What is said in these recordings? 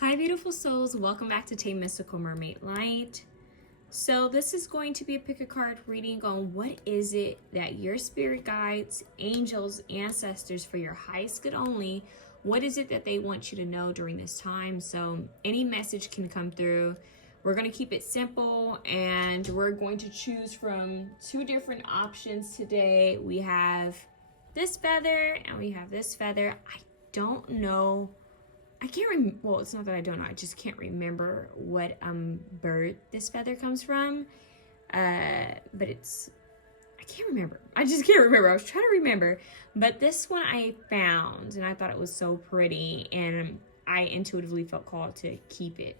Hi beautiful souls, welcome back to Tame Mystical Mermaid Light. So this is going to be a pick a card reading on what is it that your spirit guides, angels, ancestors for your highest good only, what is it that they want you to know during this time? So any message can come through. We're going to keep it simple and we're going to choose from two different options today. We have this feather and we have this feather. I don't know. I can't remember, well, it's not that I don't know, I just can't remember what bird this feather comes from, but it's, I can't remember. I just can't remember. I was trying to remember, but this one I found, and I thought it was so pretty, and I intuitively felt called to keep it.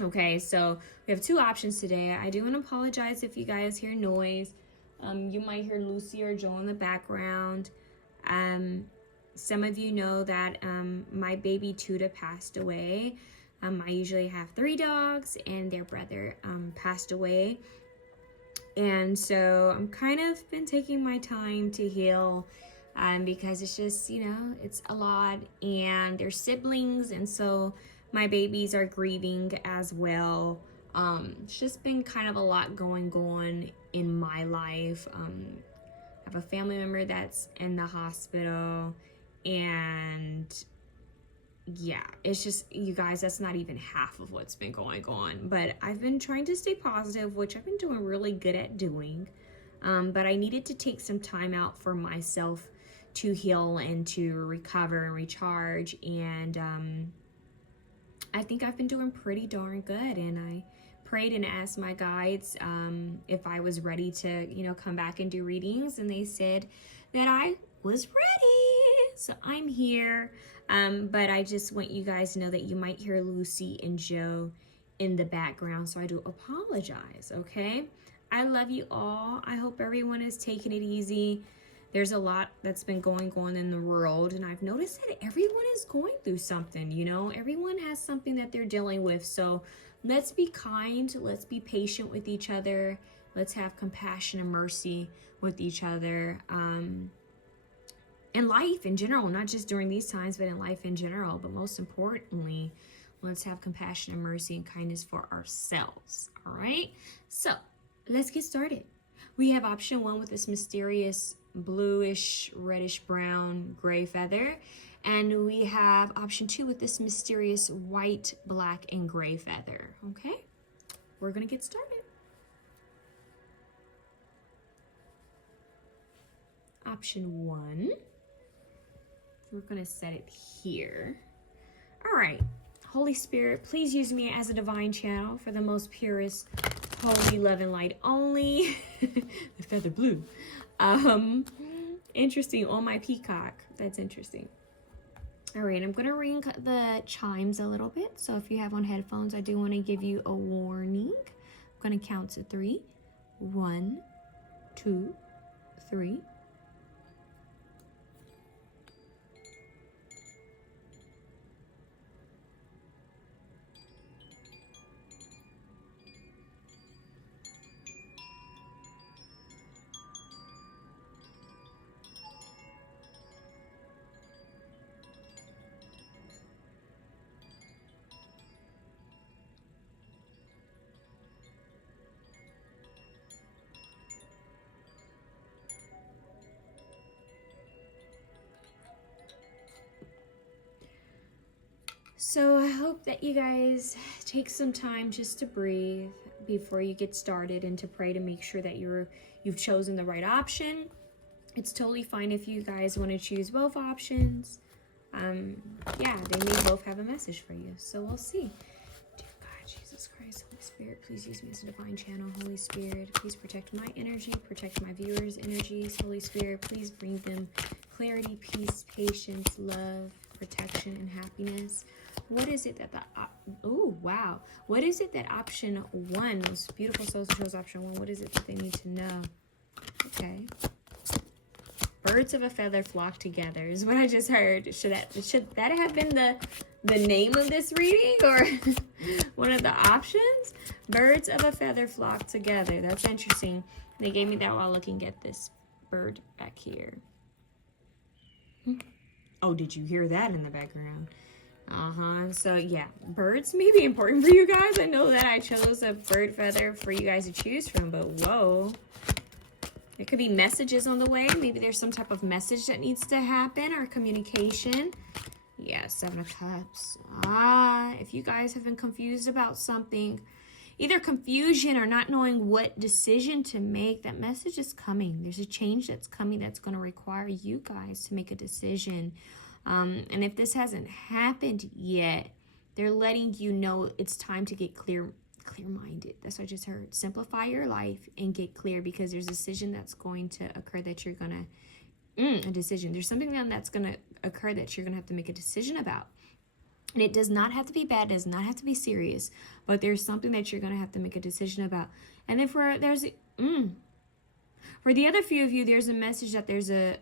Okay, so we have two options today. I do want to apologize if you guys hear noise. You might hear Lucy or Joe in the background. Some of you know that my baby Tuda passed away. I usually have 3 dogs and their brother passed away. And so I'm kind of been taking my time to heal because it's just, you know, it's a lot and they're siblings. And so my babies are grieving as well. It's just been kind of a lot going on in my life. I have a family member that's in the hospital. And yeah, it's just, you guys, that's not even half of what's been going on. But I've been trying to stay positive, which I've been doing really good at doing. But I needed to take some time out for myself to heal and to recover and recharge. And I think I've been doing pretty darn good. And I prayed and asked my guides if I was ready to, you know, come back and do readings. And they said that I was ready. So I'm here, but I just want you guys to know that you might hear Lucy and Joe in the background, so I do apologize, okay? I love you all. I hope everyone is taking it easy. There's a lot that's been going on in the world, and I've noticed that everyone is going through something, you know? Everyone has something that they're dealing with, so let's be kind. Let's be patient with each other. Let's have compassion and mercy with each other. In life in general, not just during these times, but in life in general. But most importantly, let's have compassion and mercy and kindness for ourselves. All right, so let's get started. We have option 1 with this mysterious bluish, reddish brown, gray feather. And we have option 2 with this mysterious white, black, and gray feather. Okay, we're gonna get started. Option 1. We're going to set it here. All right. Holy Spirit, please use me as a divine channel for the most purest, holy, love, and light only. The feather blue. Interesting. On my peacock. That's interesting. All right. I'm going to ring the chimes a little bit. So if you have on headphones, I do want to give you a warning. I'm going to count to 3. 1, 2, 3. So I hope that you guys take some time just to breathe before you get started and to pray to make sure that you've chosen the right option. It's totally fine if you guys want to choose both options. Yeah, they may both have a message for you. So we'll see. Dear God, Jesus Christ, Holy Spirit, please use me as a divine channel. Holy Spirit, please protect my energy, protect my viewers' energies. Holy Spirit, please bring them clarity, peace, patience, love, protection, and happiness. What is it that what is it that option 1, those beautiful souls chose option 1, what is it that they need to know? Okay. Birds of a feather flock together is what I just heard. Should that have been the name of this reading or one of the options? Birds of a feather flock together. That's interesting. They gave me that while looking at this bird back here. Oh, did you hear that in the background? So yeah, birds may be important for you guys. I know that I chose a bird feather for you guys to choose from, but whoa. There could be messages on the way. Maybe there's some type of message that needs to happen or communication. Yeah, 7 of Cups. If you guys have been confused about something, either confusion or not knowing what decision to make, that message is coming. There's a change that's coming that's going to require you guys to make a decision. And if this hasn't happened yet, they're letting you know it's time to get clear-minded. That's what I just heard. Simplify your life and get clear, because there's a decision that's going to occur that you're going to, a decision. There's something that's going to occur that you're going to have to make a decision about. And it does not have to be bad, does not have to be serious, but there's something that you're going to have to make a decision about. And then for the other few of you, there's a message that there's a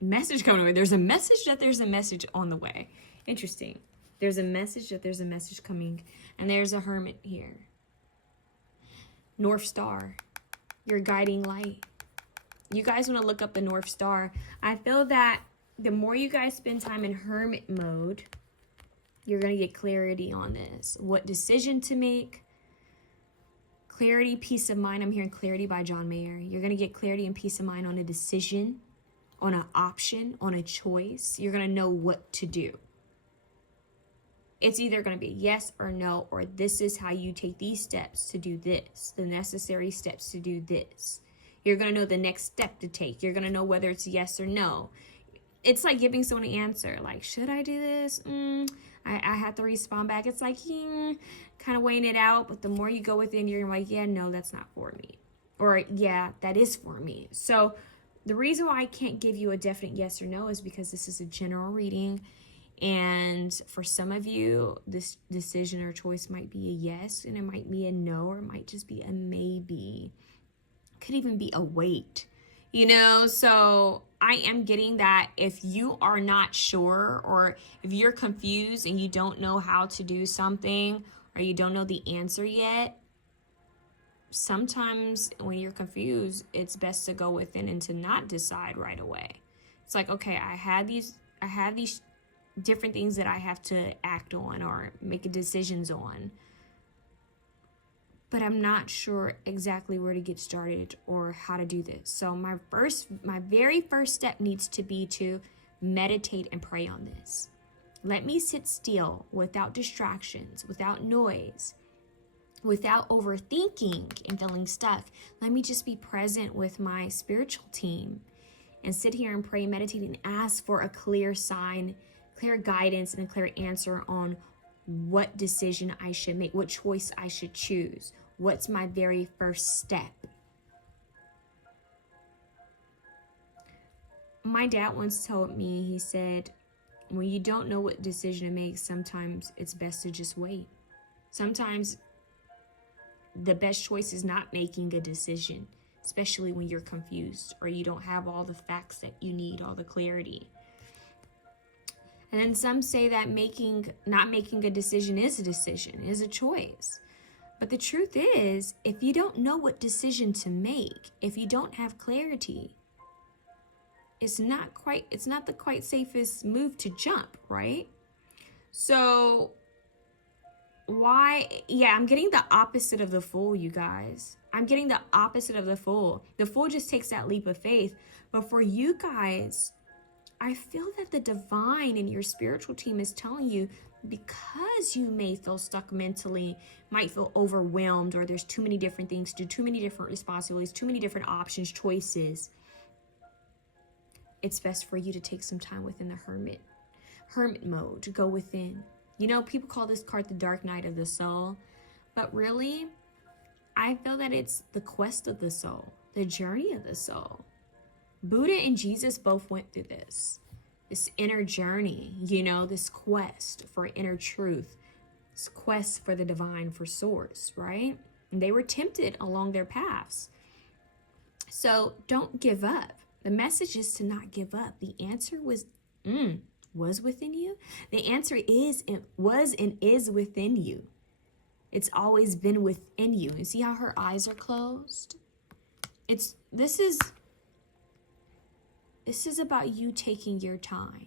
message coming away. There's a message that there's a message on the way. Interesting. There's a message that there's a message coming. And there's a Hermit here. North Star, your guiding light. You guys want to look up the North Star. I feel that the more you guys spend time in Hermit mode, you're going to get clarity on this. What decision to make. Clarity, peace of mind. I'm hearing clarity by John Mayer. You're going to get clarity and peace of mind on a decision, on an option, on a choice. You're going to know what to do. It's either going to be yes or no, or this is how you take these steps to do this, the necessary steps to do this. You're going to know the next step to take. You're going to know whether it's yes or no. It's like giving someone an answer, like, should I do this? I have to respond back. It's like, kind of weighing it out. But the more you go within, you're like, yeah, no, that's not for me. Or, yeah, that is for me. So the reason why I can't give you a definite yes or no is because this is a general reading. And for some of you, this decision or choice might be a yes, and it might be a no, or it might just be a maybe. Could even be a wait, so I am getting that if you are not sure, or if you're confused and you don't know how to do something, or you don't know the answer yet, sometimes when you're confused, it's best to go within and to not decide right away. It's like, okay, I have these different things that I have to act on or make decisions on, but I'm not sure exactly where to get started or how to do this. So my very first step needs to be to meditate and pray on this. Let me sit still without distractions, without noise, without overthinking and feeling stuck. Let me just be present with my spiritual team and sit here and pray, meditate, and ask for a clear sign, clear guidance, and a clear answer on what decision I should make, what choice I should choose. What's my very first step? My dad once told me, he said, when you don't know what decision to make, sometimes it's best to just wait. Sometimes the best choice is not making a decision, especially when you're confused or you don't have all the facts that you need, all the clarity. And then some say that not making a decision is a decision, is a choice. But the truth is, if you don't know what decision to make, if you don't have clarity, it's not the quite safest move to jump, right? So I'm getting the opposite of the Fool, you guys. I'm getting the opposite of the Fool. The Fool just takes that leap of faith. But for you guys, I feel that the divine and your spiritual team is telling you, because you may feel stuck mentally, might feel overwhelmed, or there's too many different things to do, too many different responsibilities, too many different options, choices, it's best for you to take some time within the hermit mode, to go within. People call this card the Dark Night of the Soul, but really, I feel that it's the quest of the soul, the journey of the soul. Buddha and Jesus both went through this inner journey, this quest for inner truth, this quest for the divine, for source, right? And they were tempted along their paths. So don't give up. The message is to not give up. The answer was within you. The answer was and is within you. It's always been within you. And see how her eyes are closed? This is about you taking your time,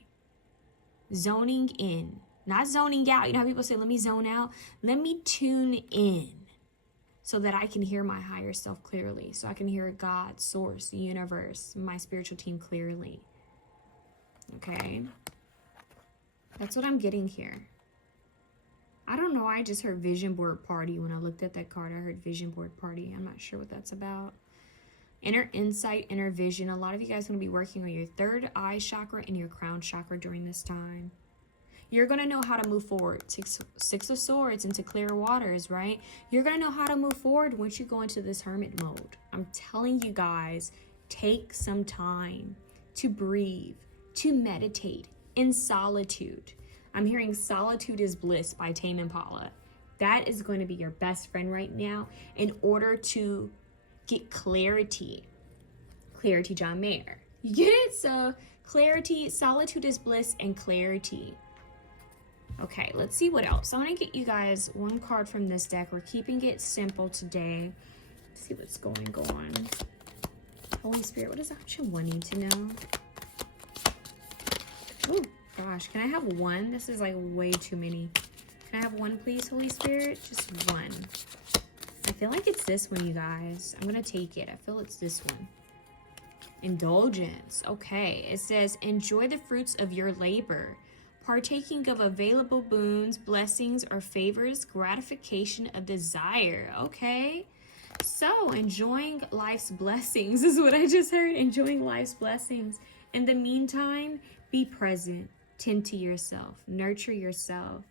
zoning in, Not zoning out. You know how people say, let me zone out? Let me tune in so that I can hear my higher self clearly. So I can hear God, source, the universe, my spiritual team clearly. Okay? That's what I'm getting here. I don't know. I just heard vision board party. When I looked at that card, I heard vision board party. I'm not sure what that's about. Inner insight, inner vision. A lot of you guys are going to be working on your third eye chakra and your crown chakra during this time. You're going to know how to move forward. Six of Swords into clear waters, right? You're going to know how to move forward once you go into this hermit mode. I'm telling you guys, take some time to breathe, to meditate in solitude. I'm hearing Solitude is Bliss by Tame Impala. That is going to be your best friend right now in order to get clarity. Clarity, John Mayer. You get it? So clarity, solitude is bliss, and clarity. Okay, let's see what else. I want to get you guys one card from this deck. We're keeping it simple today. Let's see what's going on. Holy Spirit, what does option 1 need to know? Oh, gosh. Can I have one? This is like way too many. Can I have one, please, Holy Spirit? Just one. I feel like it's this one, you guys. I'm going to take it. I feel it's this one. Indulgence. Okay. It says, enjoy the fruits of your labor. Partaking of available boons, blessings, or favors, gratification of desire. Okay. So, enjoying life's blessings is what I just heard. Enjoying life's blessings. In the meantime, be present. Tend to yourself. Nurture yourself.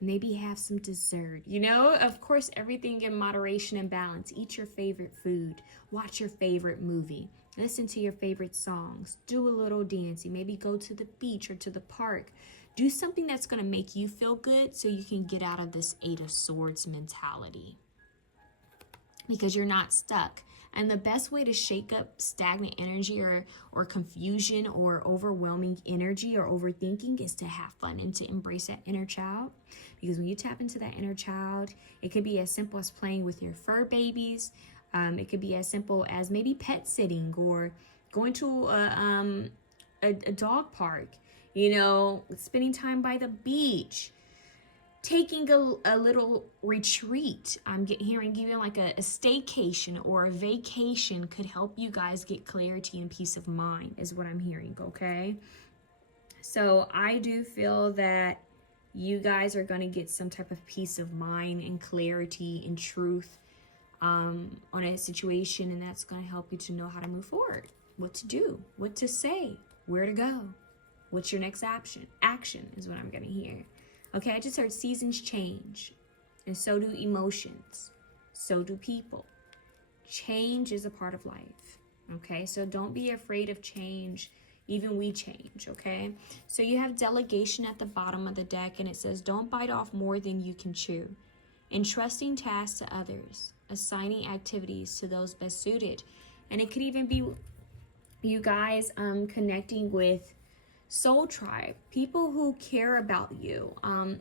Maybe have some dessert. You know, of course, everything in moderation and balance. Eat your favorite food. Watch your favorite movie. Listen to your favorite songs. Do a little dancing. Maybe go to the beach or to the park. Do something that's going to make you feel good so you can get out of this 8 of Swords mentality. Because you're not stuck. And the best way to shake up stagnant energy or confusion or overwhelming energy or overthinking is to have fun and to embrace that inner child. Because when you tap into that inner child, it could be as simple as playing with your fur babies. It could be as simple as maybe pet sitting or going to a dog park, you know, spending time by the beach. Taking a little retreat. I'm hearing even like a staycation or a vacation could help you guys get clarity and peace of mind is what I'm hearing, okay? So I do feel that you guys are going to get some type of peace of mind and clarity and truth on a situation, and that's going to help you to know how to move forward, what to do, what to say, where to go, what's your next action. Action is what I'm going to hear. Okay, I just heard seasons change, and so do emotions, so do people. Change is a part of life, okay? So don't be afraid of change. Even we change, okay? So you have delegation at the bottom of the deck, and it says, don't bite off more than you can chew. Entrusting tasks to others, assigning activities to those best suited. And it could even be you guys connecting with soul tribe, people who care about you.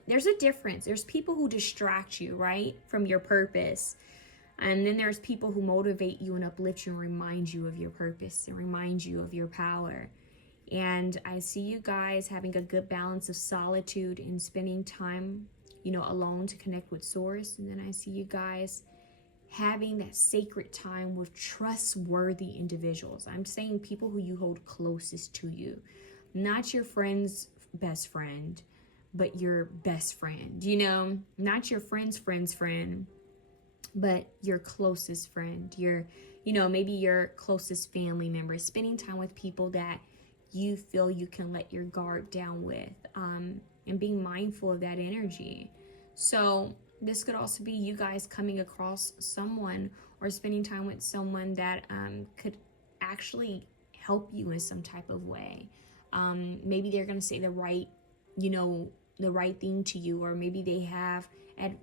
There's a difference. There's people who distract you, right, from your purpose. And then there's people who motivate you and uplift you and remind you of your purpose and remind you of your power. And I see you guys having a good balance of solitude and spending time, you know, alone to connect with source. And then I see you guys having that sacred time with trustworthy individuals. I'm saying people who you hold closest to you. Not your friend's best friend, but your best friend, you know, not your friend's friend, but your closest friend, your, you know, maybe your closest family member, spending time with people that you feel you can let your guard down with, and being mindful of that energy. So this could also be you guys coming across someone or spending time with someone that could actually help you in some type of way. Maybe they're going to say the right, you know, the right thing to you, or maybe they have,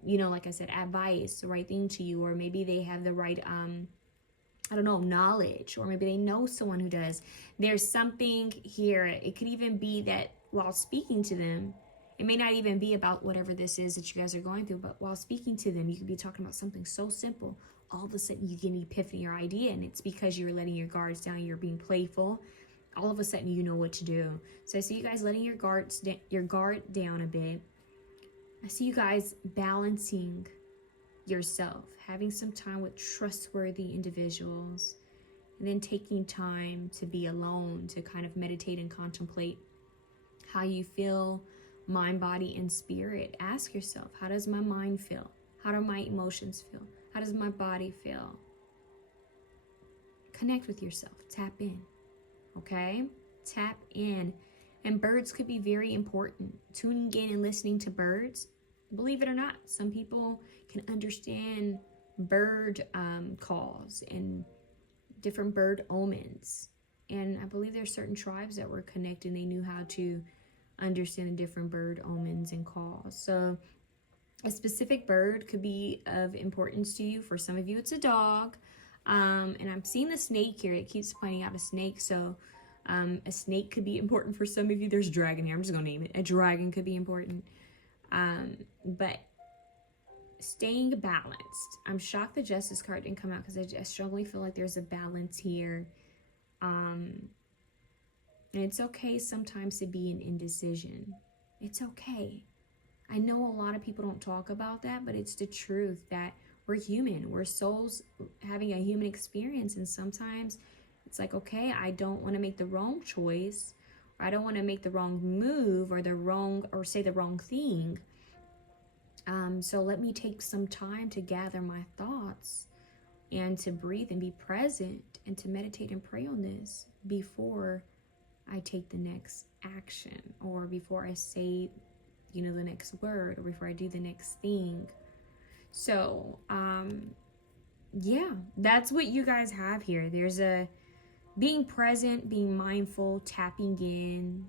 you know, like I said, advice, the right thing to you, or maybe they have the right, I don't know, knowledge, or maybe they know someone who does. There's something here. It could even be that while speaking to them, it may not even be about whatever this is that you guys are going through, but while speaking to them, you could be talking about something so simple. All of a sudden you get an epiphany or idea, and it's because you're letting your guards down, you're being playful. All of a sudden you know what to do. So I see you guys letting your guard down a bit, I see you guys balancing yourself, having some time with trustworthy individuals, and then taking time to be alone to kind of meditate and contemplate how you feel, mind, body, and spirit. Ask yourself, how does my mind feel? How do my emotions feel? How does my body feel? Connect with yourself. Tap in. Okay? Tap in. And birds could be very important. Tuning in and listening to birds, believe it or not, some people can understand bird calls and different bird omens. And I believe there's certain tribes that were connected and they knew how to understand the different bird omens and calls. So a specific bird could be of importance to you. For some of you, it's a dog. And I'm seeing the snake here. It keeps pointing out a snake. So a snake could be important for some of you. There's a dragon here. I'm just going to name it. A dragon could be important. But staying balanced. I'm shocked the Justice card didn't come out because I strongly feel like there's a balance here. And it's okay sometimes to be in indecision. It's okay. I know a lot of people don't talk about that, but it's the truth that we're human. We're souls having a human experience. And sometimes it's like, okay, I don't want to make the wrong choice, or I don't want to make the wrong move or say the wrong thing. So let me take some time to gather my thoughts and to breathe and be present and to meditate and pray on this before I take the next action, or before I say, the next word, or before I do the next thing. So, yeah, that's what you guys have here. There's a being present, being mindful, tapping in,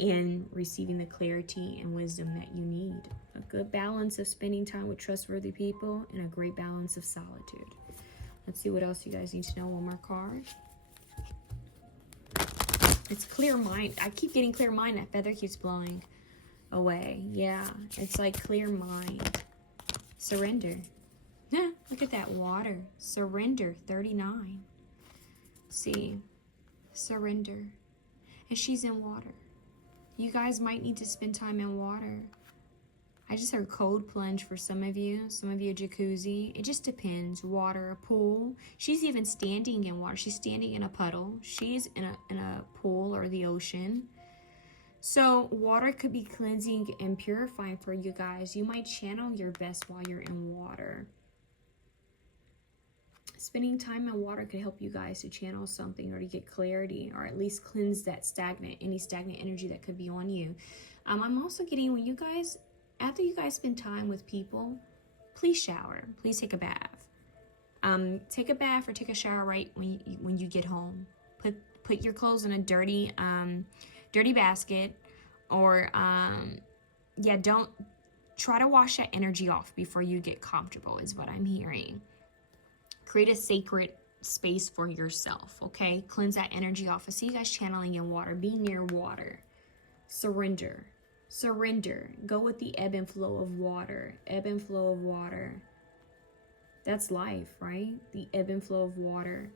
and receiving the clarity and wisdom that you need. A good balance of spending time with trustworthy people and a great balance of solitude. Let's see what else you guys need to know. One more card. It's clear mind. I keep getting clear mind. That feather keeps blowing away. Yeah, it's like clear mind. Surrender. Look at that water. Surrender. 39. See, surrender. And she's in water. You guys might need to spend time in water. I just heard cold plunge for some of you jacuzzi. It just depends. Water, a pool. She's even standing in water. She's standing in a puddle. She's in a pool or the ocean. So water could be cleansing and purifying for you guys. You might channel your best while you're in water. Spending time in water could help you guys to channel something or to get clarity, or at least cleanse that any stagnant energy that could be on you. I'm also getting, after you guys spend time with people, please shower. Please take a bath. Take a bath or take a shower right when you get home. Put your clothes in a dirty basket, or don't try to wash that energy off before you get comfortable, is what I'm hearing. Create a sacred space for yourself, okay? Cleanse that energy off. I see you guys channeling in water. Be near water. Surrender. Surrender. Go with the ebb and flow of water. Ebb and flow of water. That's life, right? The ebb and flow of water.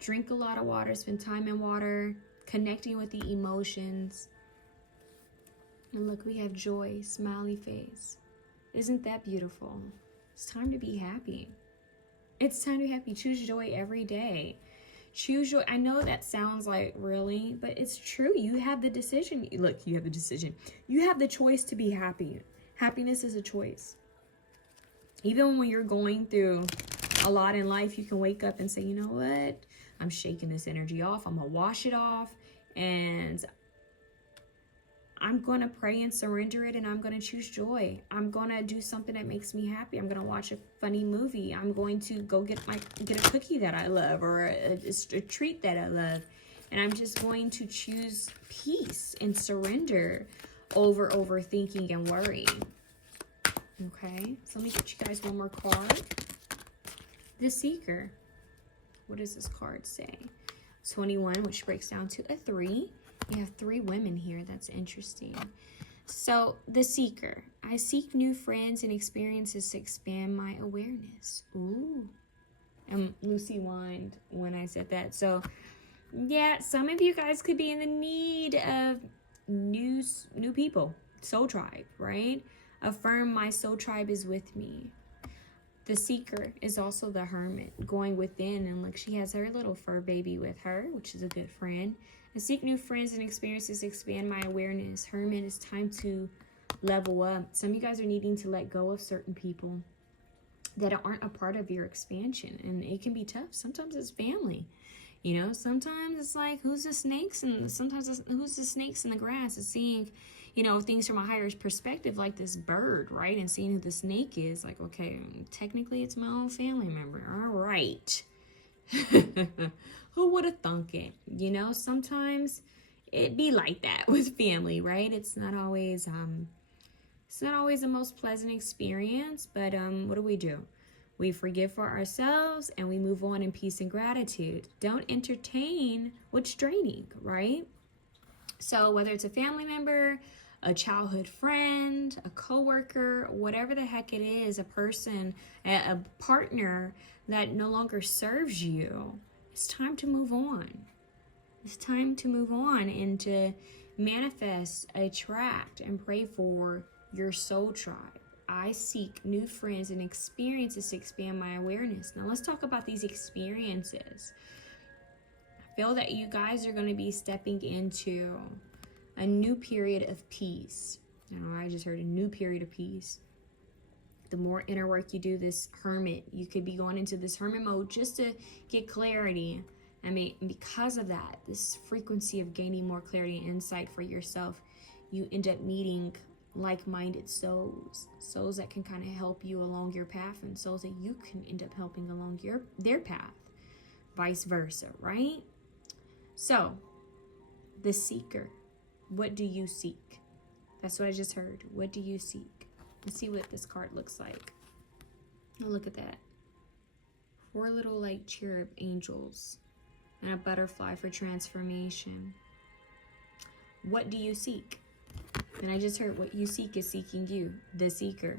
Drink a lot of water. Spend time in water. Connecting with the emotions. And look, we have joy. Smiley face. Isn't that beautiful? It's time to be happy. It's time to be happy. Choose joy every day. Choose joy. I know that sounds like really, but it's true. You have the decision. Look, you have the decision. You have the choice to be happy. Happiness is a choice. Even when you're going through a lot in life, you can wake up and say, you know what? I'm shaking this energy off. I'm going to wash it off. And I'm going to pray and surrender it, and I'm going to choose joy. I'm going to do something that makes me happy. I'm going to watch a funny movie. I'm going to go get a cookie that I love, or a treat that I love. And I'm just going to choose peace and surrender over overthinking and worrying. Okay, so let me get you guys one more card. The Seeker. What does this card say? 21, which breaks down to a 3. You have 3 women here. That's interesting. So, the Seeker. I seek new friends and experiences to expand my awareness. Ooh. And Lucy whined when I said that. So, yeah, some of you guys could be in the need of new people. Soul tribe, right? Affirm my soul tribe is with me. The seeker is also the hermit, going within, and look, she has her little fur baby with her, which is a good friend. I seek new friends and experiences, expand my awareness. Hermit, it's time to level up. Some of you guys are needing to let go of certain people that aren't a part of your expansion, and it can be tough. Sometimes it's family. You know, sometimes it's like, who's the snakes? And sometimes it's, who's the snakes in the grass? It's seeing, you know, things from a higher perspective, like this bird, right? And seeing who the snake is, like, okay, technically it's my own family member. All right. Who would have thunk it? You know, sometimes it be like that with family, right? It's not always the most pleasant experience, but what do? We forgive for ourselves and we move on in peace and gratitude. Don't entertain what's draining, right? So whether it's a family member, a childhood friend, a coworker, whatever the heck it is, a person, a partner that no longer serves you, it's time to move on. It's time to move on and to manifest, attract, and pray for your soul tribe. I seek new friends and experiences to expand my awareness. Now let's talk about these experiences. I feel that you guys are going to be stepping into a new period of peace. I just heard a new period of peace. The more inner work you do, this hermit, you could be going into this hermit mode just to get clarity. I mean, because of that, this frequency of gaining more clarity and insight for yourself, you end up meeting like-minded souls that can kind of help you along your path, and souls that you can end up helping along their path, vice versa, right? So the seeker, what do you seek? That's what I just heard. What do you seek? Let's see what this card looks like. Oh, look at that. 4 little like cherub angels and a butterfly for transformation. What do you seek? And I just heard what you seek is seeking you, the seeker.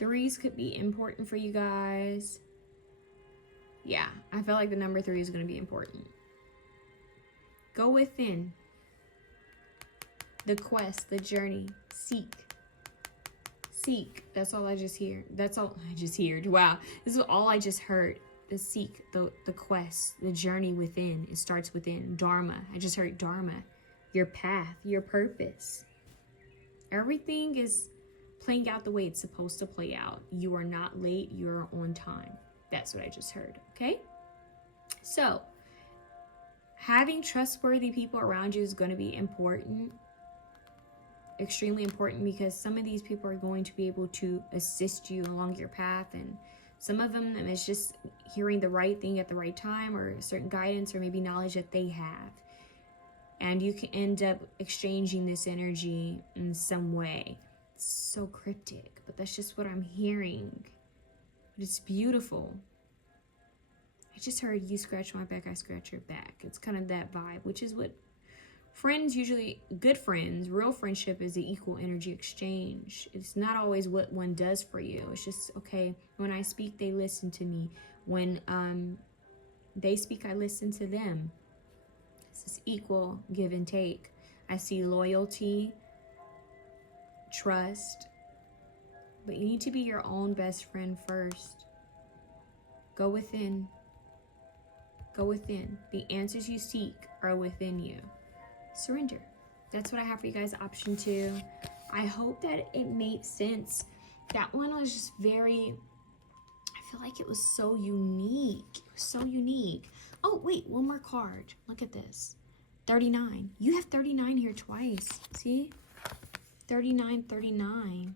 3s could be important for you guys. Yeah, I feel like the number 3 is going to be important. Go within. The quest, the journey. Seek. Seek. That's all I just hear. That's all I just heard. Wow. This is all I just heard. The seek, the quest, the journey within. It starts within. Dharma. I just heard Dharma. Your path, your purpose. Everything is playing out the way it's supposed to play out. You are not late. You are on time. That's what I just heard. Okay? So, having trustworthy people around you is going to be important. Extremely important, because some of these people are going to be able to assist you along your path, and some of them is just hearing the right thing at the right time, or certain guidance or maybe knowledge that they have. And you can end up exchanging this energy in some way. It's so cryptic, but that's just what I'm hearing. But it's beautiful. I just heard you scratch my back, I scratch your back. It's kind of that vibe, which is what friends usually, good friends, real friendship is the equal energy exchange. It's not always what one does for you. It's just, okay, when I speak, they listen to me. When they speak, I listen to them. This is equal give and take. I see loyalty, trust, but you need to be your own best friend first. Go within. Go within. The answers you seek are within you. Surrender. That's what I have for you guys. Option 2. I hope that it made sense. That one was just very, I feel like it was so unique. It was so unique. Oh, wait, one more card. Look at this. 39. You have 39 here twice. See? 39, 39.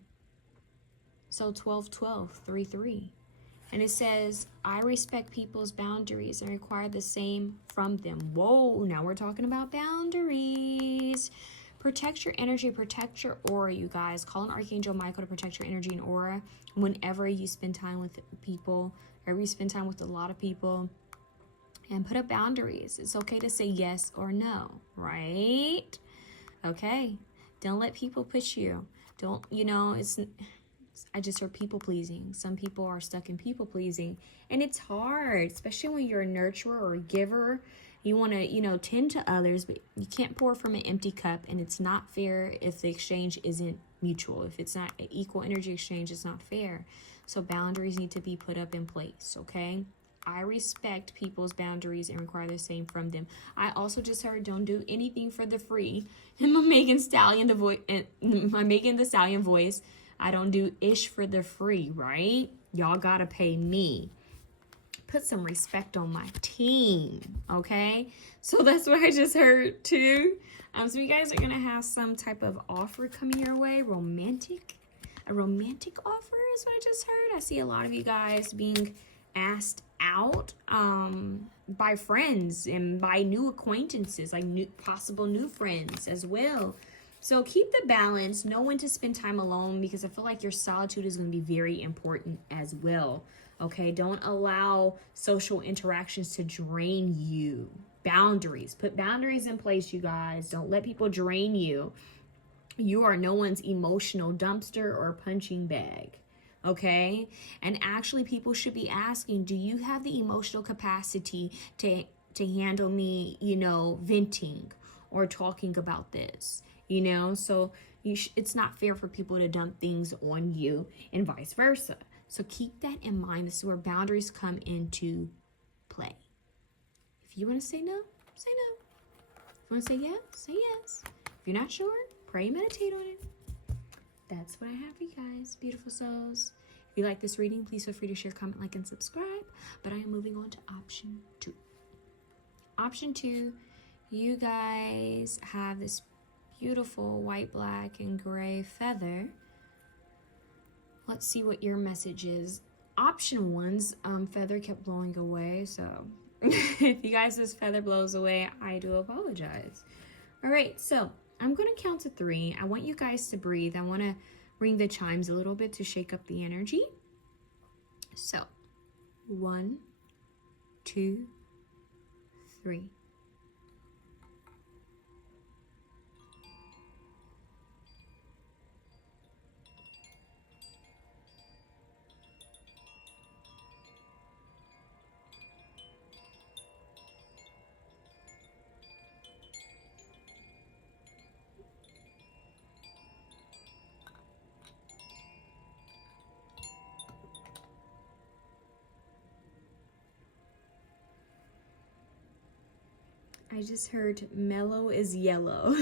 So 12, 12, 3, 3. And it says, I respect people's boundaries and require the same from them. Whoa, now we're talking about boundaries. Protect your energy, protect your aura, you guys. Call on Archangel Michael to protect your energy and aura whenever you spend time with people, or you spend time with a lot of people. And put up boundaries. It's okay to say yes or no, right? Okay. Don't let people push you. Don't, I just heard people pleasing. Some people are stuck in people pleasing. And it's hard, especially when you're a nurturer or a giver. You want to, you know, tend to others, but you can't pour from an empty cup. And it's not fair if the exchange isn't mutual. If it's not an equal energy exchange, it's not fair. So boundaries need to be put up in place, okay? I respect people's boundaries and require the same from them. I also just heard don't do anything for the free. And my Megan the Stallion voice. I don't do ish for the free, right? Y'all gotta pay me. Put some respect on my team, okay? So that's what I just heard too. So you guys are gonna have some type of offer coming your way, a romantic offer is what I just heard. I see a lot of you guys being asked out by friends and by new acquaintances, like possible new friends as well. So keep the balance. Know when to spend time alone, because I feel like your solitude is going to be very important as well. Okay, don't allow social interactions to drain you. Boundaries. Put boundaries in place, you guys. Don't let people drain you. You are no one's emotional dumpster or punching bag. Okay? And actually, people should be asking, do you have the emotional capacity to handle me, you know, venting or talking about this? You know, so it's not fair for people to dump things on you and vice versa. So keep that in mind. This is where boundaries come into play. If you want to say no, say no. If you want to say yes, say yes. If you're not sure, pray, meditate on it. That's what I have for you guys, beautiful souls. If you like this reading, please feel free to share, comment, like, and subscribe. But I am moving on to option 2. Option 2, you guys have this beautiful white, black, and gray feather. Let's see what your message is. Option 1's feather kept blowing away, so if you guys this feather blows away, I do apologize. All right, so I'm going to count to 3. I want you guys to breathe. I want to ring the chimes a little bit to shake up the energy. So 1, 2, 3. I just heard mellow is yellow.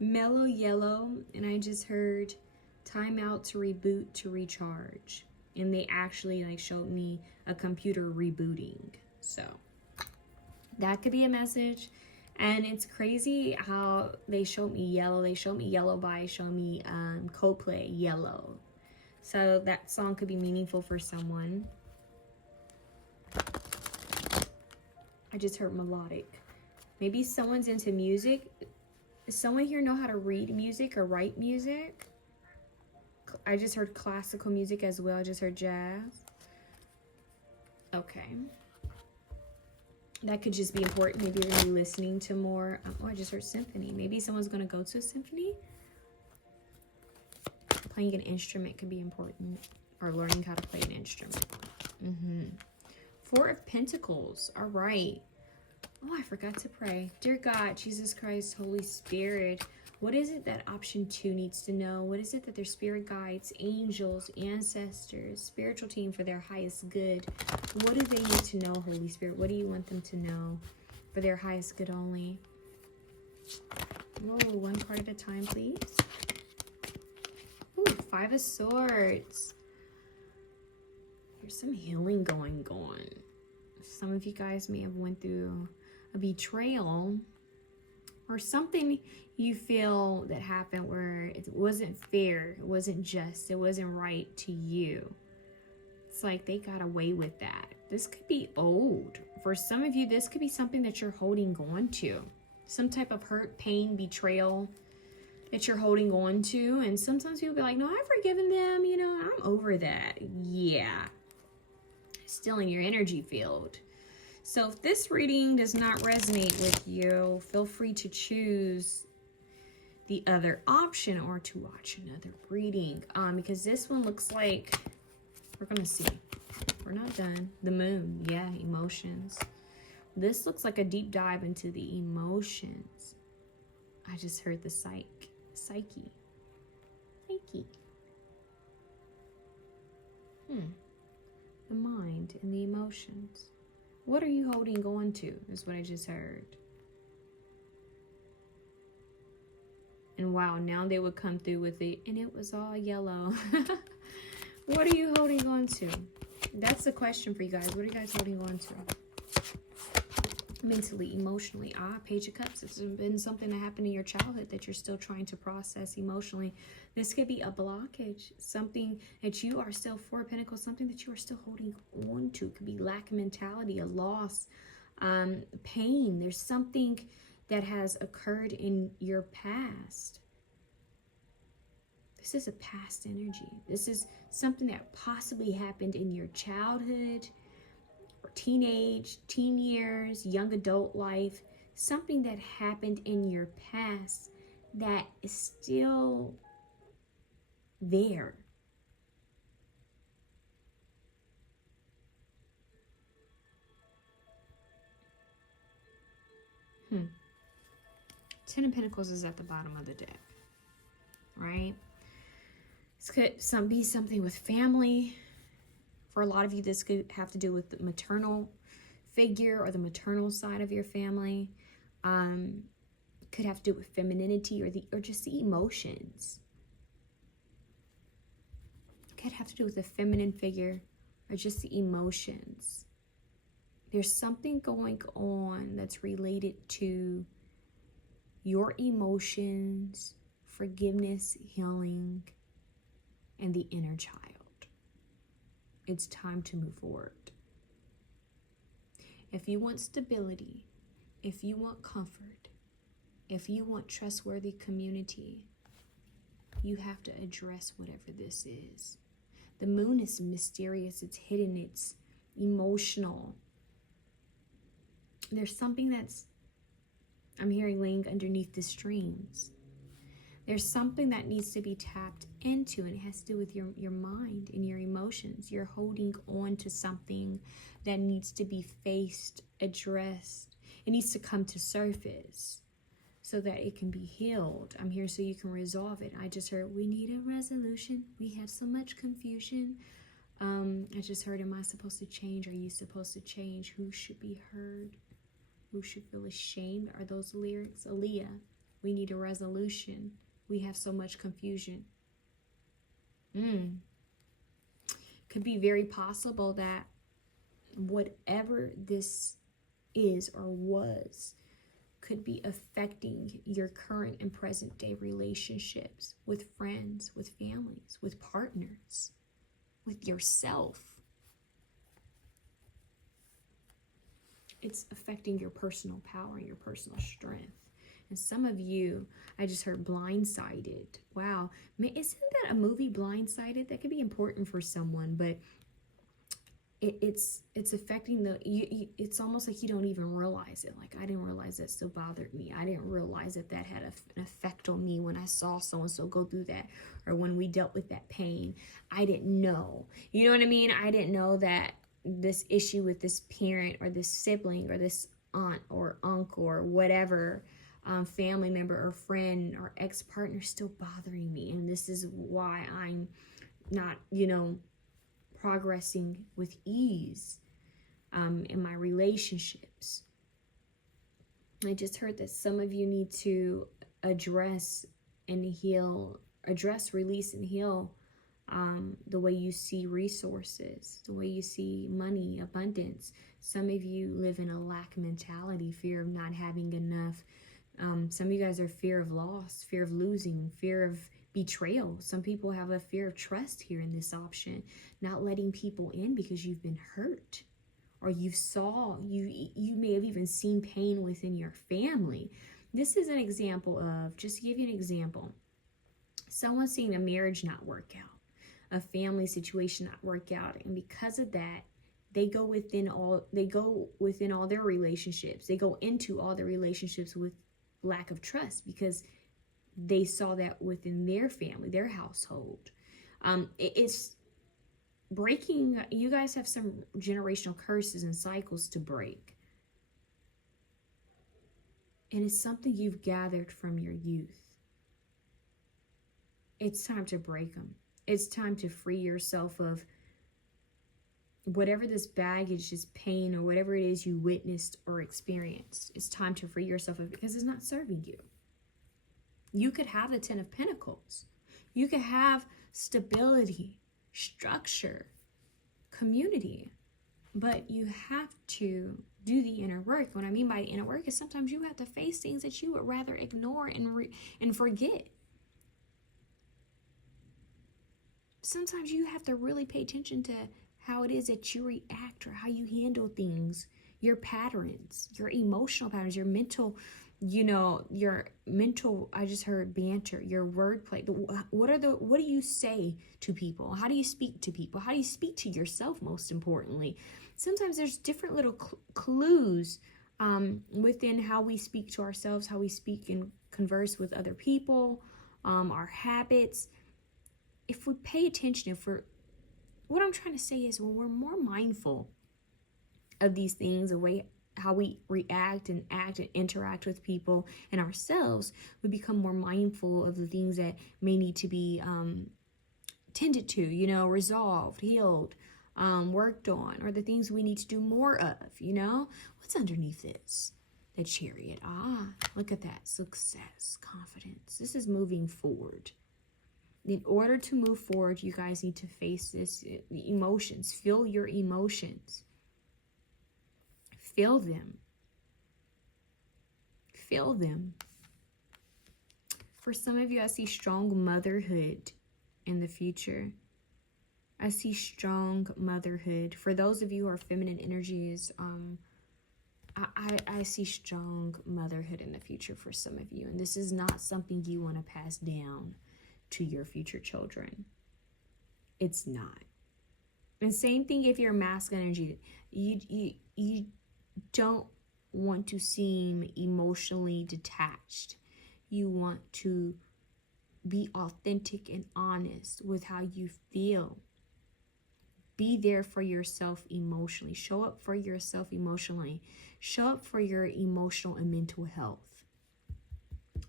Mellow yellow. And I just heard time out to reboot to recharge. And they actually like showed me a computer rebooting. So that could be a message. And it's crazy how they showed me yellow. They showed me Yellow by showing me Coldplay Yellow. So that song could be meaningful for someone. I just heard melodic. Maybe someone's into music. Does someone here know how to read music or write music? I just heard classical music as well. I just heard jazz. Okay. That could just be important. Maybe you're going to be listening to more. Oh, I just heard symphony. Maybe someone's going to go to a symphony. Playing an instrument could be important. Or learning how to play an instrument. 4 of Pentacles. All right. Oh, I forgot to pray. Dear God, Jesus Christ, Holy Spirit, what is it that option 2 needs to know? What is it that their spirit guides, angels, ancestors, spiritual team for their highest good? What do they need to know, Holy Spirit? What do you want them to know for their highest good only? Whoa, 1 card at a time, please. Ooh, 5 of Swords. There's some healing going on. Some of you guys may have went through a betrayal or something you feel that happened where it wasn't fair, it wasn't just, it wasn't right to you. It's like they got away with that. This could be old. For some of you, this could be something that you're holding on to. Some type of hurt, pain, betrayal that you're holding on to. And sometimes people be like, no, I've forgiven them. You know, I'm over that. Yeah. Still in your energy field. So if this reading does not resonate with you, feel free to choose the other option or to watch another reading. Because this one looks like, we're going to see. We're not done. The moon. Yeah, emotions. This looks like a deep dive into the emotions. I just heard the psyche. Psyche. The mind and the emotions. What are you holding on to is what I just heard. And wow, now they would come through with it, and it was all yellow. What are you holding on to? That's the question for you guys. What are you guys holding on to? Mentally, emotionally. Page of Cups. It's been something that happened in your childhood that you're still trying to process emotionally. This could be a blockage, something that you are still, Four of Pentacles, something that you are still holding on to. It could be lack of mentality, a loss, pain. There's something that has occurred in your past. This is a past energy. This is something that possibly happened in your childhood, or teenage, teen years, young adult life, something that happened in your past that is still there. Ten of Pentacles is at the bottom of the deck, right? This could be something with family. For a lot of you, this could have to do with the maternal figure or the maternal side of your family. Could have to do with femininity or just the emotions. Could have to do with the feminine figure or just the emotions. There's something going on that's related to your emotions, forgiveness, healing, and the inner child. It's time to move forward. If you want stability, if you want comfort, if you want trustworthy community, you have to address whatever this is. The moon is mysterious, it's hidden, it's emotional. There's something that's, I'm hearing, laying underneath the streams. There's something that needs to be tapped into, and it has to do with your mind and your emotions. You're holding on to something that needs to be faced, addressed. It needs to come to surface so that it can be healed. I'm here so you can resolve it. I just heard, we need a resolution. We have so much confusion. I just heard, am I supposed to change? Are you supposed to change? Who should be heard? Who should feel ashamed? Are those lyrics? Aaliyah, we need a resolution. We have so much confusion. Could be very possible that whatever this is or was could be affecting your current and present day relationships with friends, with families, with partners, with yourself. It's affecting your personal power and your personal strength. And some of you, I just heard blindsided. Wow. Isn't that a movie, Blindsided? That could be important for someone, but it's affecting it's almost like you don't even realize it. Like, I didn't realize that still bothered me. I didn't realize that had an effect on me when I saw so-and-so go through that, or when we dealt with that pain. I didn't know. You know what I mean? I didn't know that this issue with this parent or this sibling or this aunt or uncle or whatever, family member or friend or ex-partner still bothering me. And this is why I'm not, progressing with ease in my relationships. I just heard that some of you need to address, release, and heal the way you see resources, the way you see money, abundance. Some of you live in a lack mentality, fear of not having enough. Some of you guys are fear of loss, fear of losing, fear of betrayal. Some people have a fear of trust here in this option, not letting people in because you've been hurt, or you may have even seen pain within your family. This is an example of, just to give you an example, someone seeing a marriage not work out, a family situation not work out, and because of that, they go within all their relationships. They go into all their relationships with lack of trust because they saw that within their family, their household. It's breaking. You guys have some generational curses and cycles to break. And it's something you've gathered from your youth. It's time to break them. It's time to free yourself of whatever this baggage, this pain, or whatever it is you witnessed or experienced. It's time to free yourself of it because it's not serving you. You could have the 10 of Pentacles. You could have stability, structure, community, but you have to do the inner work. What I mean by inner work is sometimes you have to face things that you would rather ignore and forget. Sometimes you have to really pay attention to how it is that you react or how you handle things, your patterns, your emotional patterns, your mental, I just heard banter, your wordplay. What do you say to people? How do you speak to people? How do you speak to yourself, most importantly? Sometimes there's different little clues within how we speak to ourselves, how we speak and converse with other people, our habits. If we pay attention, what I'm trying to say is when we're more mindful of these things, how we react and act and interact with people and ourselves, we become more mindful of the things that may need to be tended to, resolved, healed, worked on, or the things we need to do more of, What's underneath this? The Chariot. Look at that. Success, confidence. This is moving forward. In order to move forward, you guys need to face this, the emotions. Feel your emotions. Feel them. Feel them. For some of you, I see strong motherhood in the future. I see strong motherhood. For those of you who are feminine energies, I see strong motherhood in the future for some of you. And this is not something you want to pass down to your future children. It's not. And same thing if you're masculine energy. You don't want to seem emotionally detached. You want to be authentic and honest with how you feel. Be there for yourself emotionally. Show up for yourself emotionally. Show up for your emotional and mental health.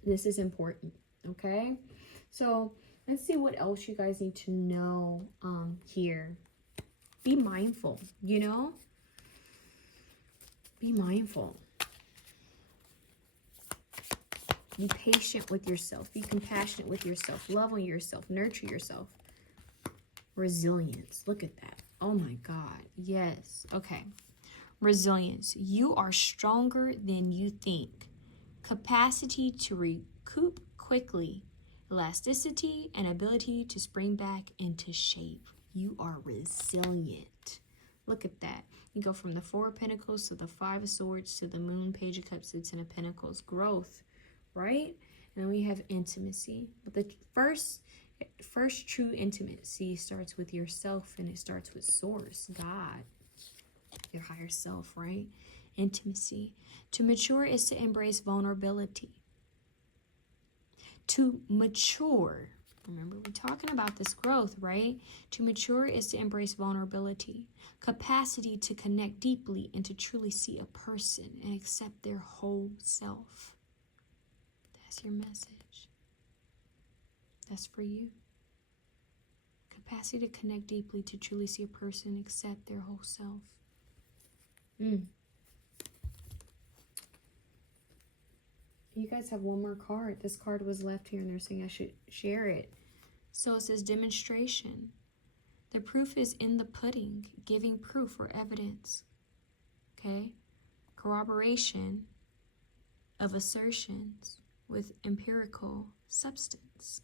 This is important, okay? So let's see what else you guys need to know here. Be mindful, Be mindful. Be patient with yourself. Be compassionate with yourself. Love on yourself. Nurture yourself. Resilience. Look at that. Oh my God. Yes. Okay. Resilience. You are stronger than you think. Capacity to recoup quickly. Elasticity and ability to spring back into shape. You are resilient. Look at that. You go from the 4 of Pentacles to the 5 of Swords to the Moon, Page of Cups to the 10 of Pentacles. Growth, right? And then we have intimacy. But the first true intimacy starts with yourself, and it starts with Source, God, your higher self, right? Intimacy. To mature is to embrace vulnerability. To mature, remember we're talking about this growth, right? To mature is to embrace vulnerability. Capacity to connect deeply and to truly see a person and accept their whole self. That's your message. That's for you. Capacity to connect deeply, to truly see a person, accept their whole self. You guys have one more card. This card was left here and they're saying I should share it. So it says demonstration. The proof is in the pudding, giving proof or evidence. Okay? Corroboration of assertions with empirical substance.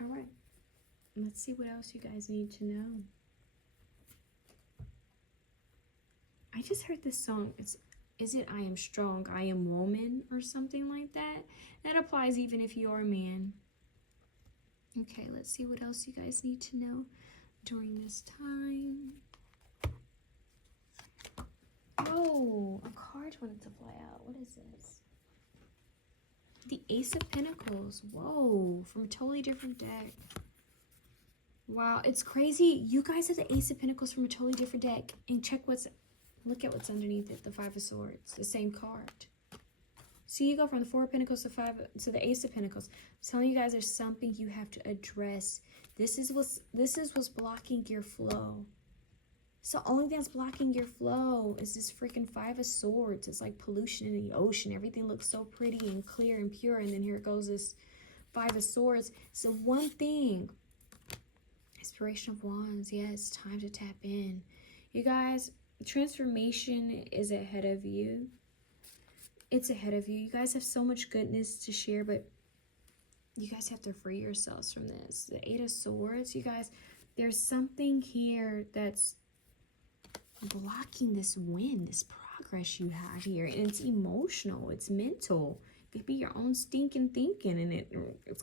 All right. Let's see what else you guys need to know. I just heard this song. Is it I Am Strong, I Am Woman, or something like that? That applies even if you are a man. Okay, let's see what else you guys need to know during this time. Oh, a card wanted to fly out. What is this? The Ace of Pentacles. Whoa, from a totally different deck. Wow, it's crazy. You guys have the Ace of Pentacles from a totally different deck. And check what's Look at what's underneath it, the Five of Swords, the same card. See, you go from the Four of Pentacles to the Ace of Pentacles. I'm telling you guys, there's something you have to address. This is what's blocking your flow. So only thing that's blocking your flow is this freaking Five of Swords. It's like pollution in the ocean. Everything looks so pretty and clear and pure, and then here goes this Five of Swords. So one thing, Inspiration of Wands. Yeah, it's time to tap in. You guys, transformation is ahead of you. It's ahead of you. You guys have so much goodness to share, but you guys have to free yourselves from this. The Eight of Swords, you guys, there's something here that's blocking this win, this progress you have here. And it's emotional, it's mental. It could be your own stinking thinking, and it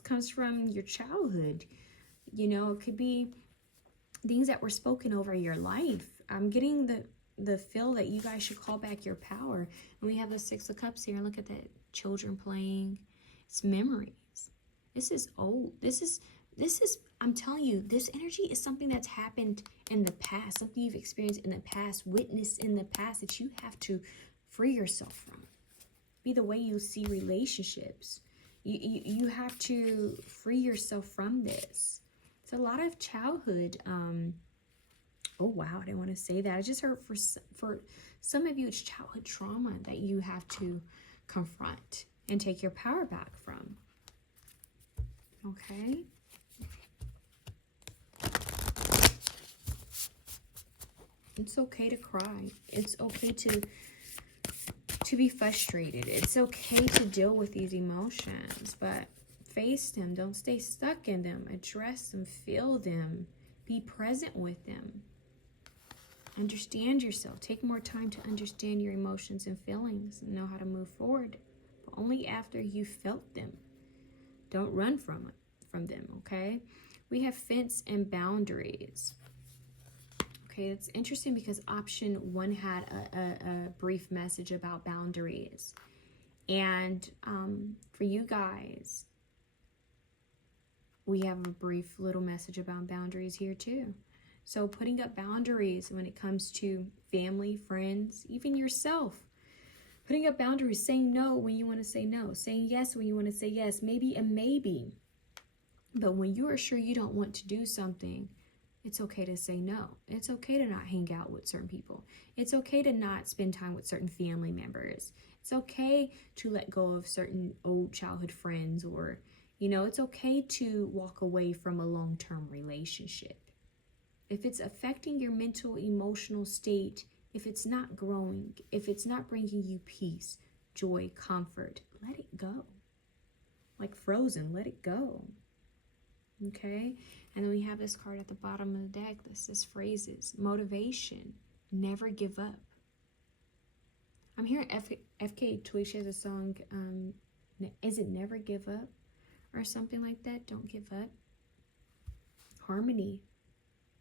comes from your childhood. You know, it could be things that were spoken over your life. I'm getting the feel that you guys should call back your power. And we have the Six of Cups here. Look at that, children playing. It's memories. This is old. This is, I'm telling you, this energy is something that's happened in the past, something you've experienced in the past, witnessed in the past, that you have to free yourself from. Be the way you see relationships. You have to free yourself from this. It's a lot of childhood, oh wow, I didn't want to say that. I just heard for some of you, it's childhood trauma that you have to confront and take your power back from. Okay. It's okay to cry. It's okay to be frustrated. It's okay to deal with these emotions, but face them. Don't stay stuck in them. Address them. Feel them. Be present with them. Understand yourself. Take more time to understand your emotions and feelings and know how to move forward, but only after you felt them. Don't run from them, okay? We have fence and boundaries. Okay, it's interesting because option 1 had a brief message about boundaries. And for you guys, we have a brief little message about boundaries here too. So putting up boundaries when it comes to family, friends, even yourself. Putting up boundaries, saying no when you want to say no, saying yes when you want to say yes, maybe a maybe. But when you are sure you don't want to do something, it's okay to say no. It's okay to not hang out with certain people. It's okay to not spend time with certain family members. It's okay to let go of certain old childhood friends, or, you know, it's okay to walk away from a long-term relationship. If it's affecting your mental, emotional state, if it's not growing, if it's not bringing you peace, joy, comfort, let it go. Like Frozen, let it go. Okay? And then we have this card at the bottom of the deck that says phrases. Motivation. Never give up. I'm hearing 𝐓𝐻𝐾. She has a song, is it Never Give Up? Or something like that. Don't give up. Harmony.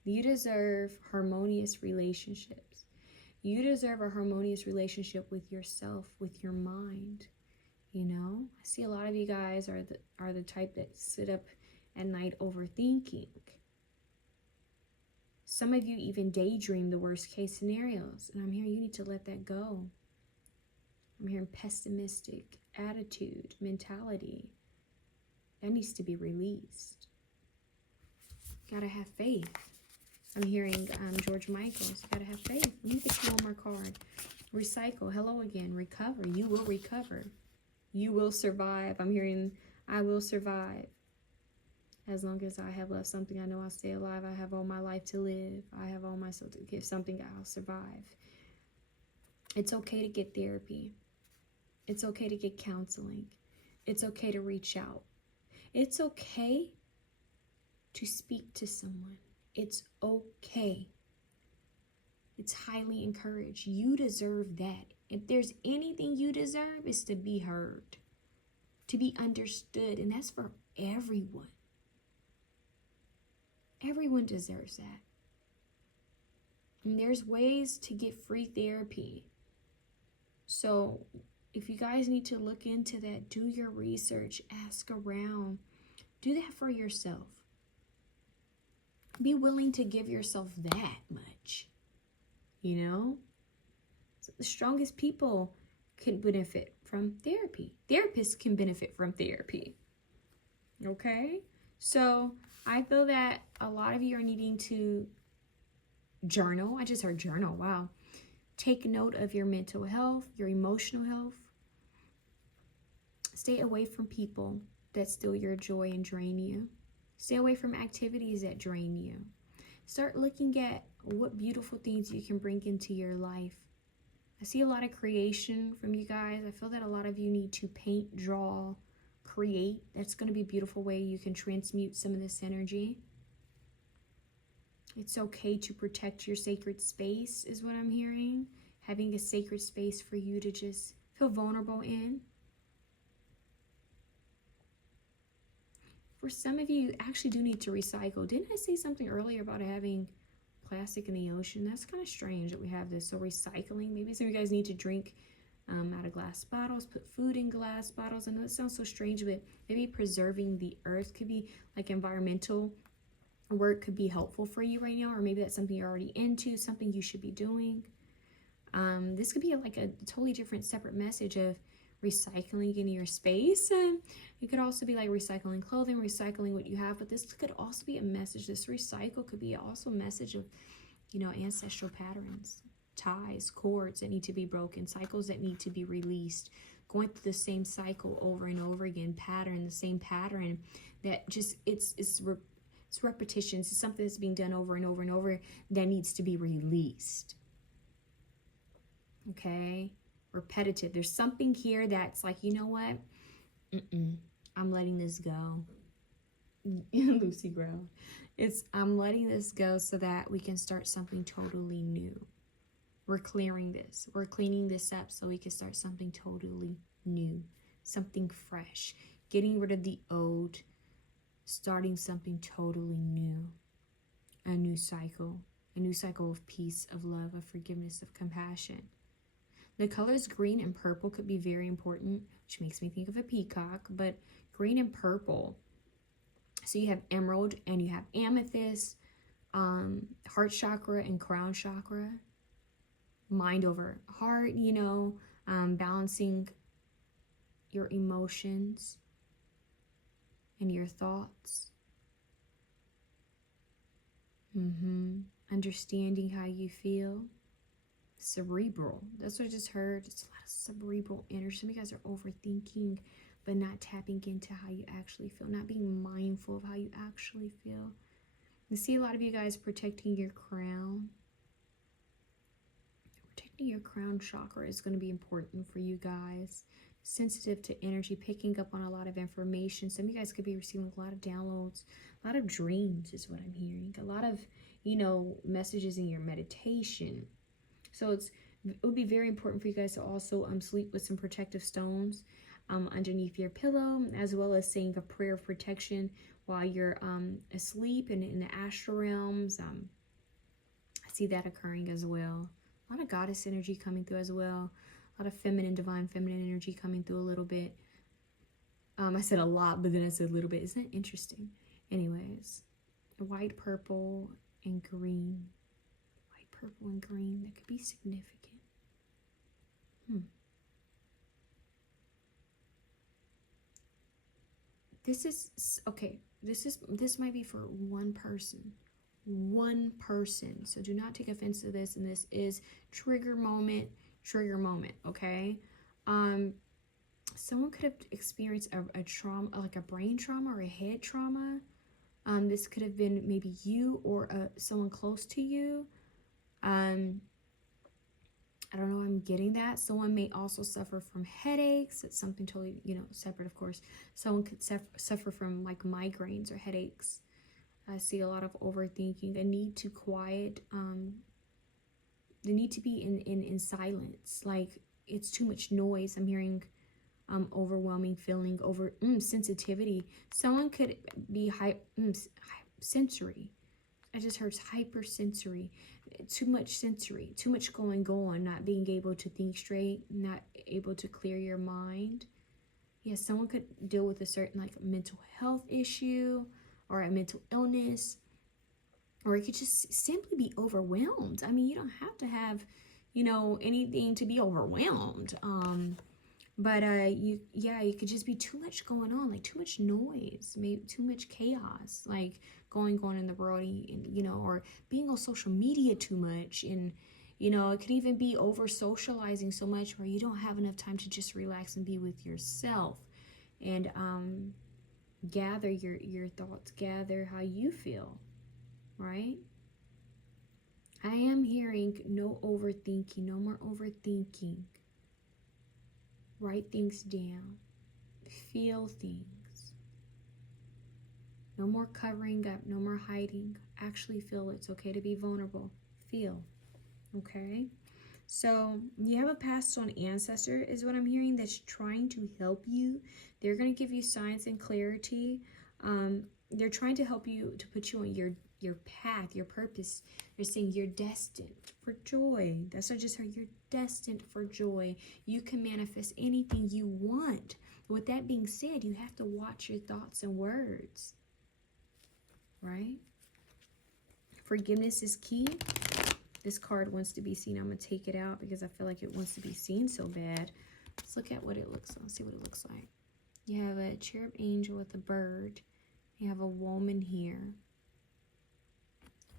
You deserve harmonious relationships. You deserve a harmonious relationship with yourself, with your mind. You know, I see a lot of you guys are the type that sit up at night overthinking. Some of you even daydream the worst case scenarios. And I'm hearing you need to let that go. I'm hearing pessimistic attitude, mentality. That needs to be released. Gotta have faith. I'm hearing George Michael's. Gotta have faith. Let me get you one more card. Recycle. Hello again. Recover. You will recover. You will survive. I'm hearing I will survive. As long as I have left something, I know I'll stay alive. I have all my life to live. I have all myself to give something. I'll survive. It's okay to get therapy. It's okay to get counseling. It's okay to reach out. It's okay to speak to someone. It's okay. It's highly encouraged. You deserve that. If there's anything you deserve, it's to be heard, to be understood, and that's for everyone. Everyone deserves that. And there's ways to get free therapy. So if you guys need to look into that, do your research, ask around, do that for yourself. Be willing to give yourself that much, you know? So the strongest people can benefit from therapy. Therapists can benefit from therapy. Okay? So I feel that a lot of you are needing to journal. I just heard journal. Wow. Take note of your mental health, your emotional health. Stay away from people that steal your joy and drain you. Stay away from activities that drain you. Start looking at what beautiful things you can bring into your life. I see a lot of creation from you guys. I feel that a lot of you need to paint, draw, create. That's going to be a beautiful way you can transmute some of this energy. It's okay to protect your sacred space, is what I'm hearing. Having a sacred space for you to just feel vulnerable in. For some of you, you actually do need to recycle. Didn't I say something earlier about having plastic in the ocean? That's kind of strange that we have this. So recycling, maybe some of you guys need to drink out of glass bottles, put food in glass bottles. I know it sounds so strange, but maybe preserving the earth could be like environmental work could be helpful for you right now, or maybe that's something you're already into, something you should be doing. This could be like a totally different separate message of recycling in your space. It could also be like recycling clothing, recycling what you have, but this could also be a message. This recycle could be also a message of, you know, ancestral patterns, ties, cords that need to be broken, cycles that need to be released, going through the same cycle over and over again, the same pattern that just it's repetitions. It's something that's being done over and over and over that needs to be released. Okay, repetitive. There's something here that's like, you know what? I'm letting this go. Lucy Brown. I'm letting this go so that we can start something totally new. We're clearing this. We're cleaning this up so we can start something totally new, something fresh, getting rid of the old, starting something totally new, a new cycle of peace, of love, of forgiveness, of compassion. The colors green and purple could be very important, which makes me think of a peacock, but green and purple. So you have emerald and you have amethyst, heart chakra and crown chakra, mind over heart, you know, balancing your emotions and your thoughts. Understanding how you feel. Cerebral. That's what I just heard. It's a lot of cerebral energy. Some of you guys are overthinking, but not tapping into how you actually feel, not being mindful of how you actually feel. I see a lot of you guys protecting your crown. Protecting your crown chakra is going to be important for you guys. Sensitive to energy, picking up on a lot of information. Some of you guys could be receiving a lot of downloads, a lot of dreams is what I'm hearing. A lot of, you know, messages in your meditation. So it would be very important for you guys to also sleep with some protective stones underneath your pillow, as well as saying a prayer of protection while you're asleep and in the astral realms. I see that occurring as well. A lot of goddess energy coming through as well. A lot of feminine, divine feminine energy coming through a little bit. I said a lot, but then I said a little bit. Isn't that interesting? Anyways, white, purple, and green. Purple and green, that could be significant. This is okay. This might be for one person. So do not take offense to this, and this is trigger moment, okay? Someone could have experienced a trauma, like a brain trauma or a head trauma. This could have been maybe you or someone close to you. I don't know, I'm getting that. Someone may also suffer from headaches. It's something totally, you know, separate, of course. Someone could suffer from like migraines or headaches. I see a lot of overthinking, a need to quiet, the need to be in silence. Like it's too much noise. I'm hearing overwhelming feeling, sensitivity. Someone could be sensory. I just heard hypersensory, too much going on, not being able to think straight, not able to clear your mind. Yeah, someone could deal with a certain like mental health issue or a mental illness, or it could just simply be overwhelmed. I mean, you don't have to have, you know, anything to be overwhelmed. But you could just be too much going on, like too much noise, maybe too much chaos, like going on in the world, you know, or being on social media too much. And, you know, it could even be over socializing so much where you don't have enough time to just relax and be with yourself and gather your thoughts, gather how you feel, right? I am hearing no overthinking, no more overthinking. Write things down. Feel things. No more covering up, no more hiding. Actually feel it's okay to be vulnerable. Feel, okay? So you have a passed on ancestor is what I'm hearing that's trying to help you. They're going to give you signs and clarity. They're trying to help you, to put you on your path, your purpose. They're saying you're destined for joy. That's what I just heard. You're destined for joy. You can manifest anything you want. But with that being said, you have to watch your thoughts and words, right? Forgiveness is key. This card wants to be seen. I'm going to take it out because I feel like it wants to be seen so bad. Let's look at what it looks like. Let's see what it looks like. You have a cherub angel with a bird. You have a woman here.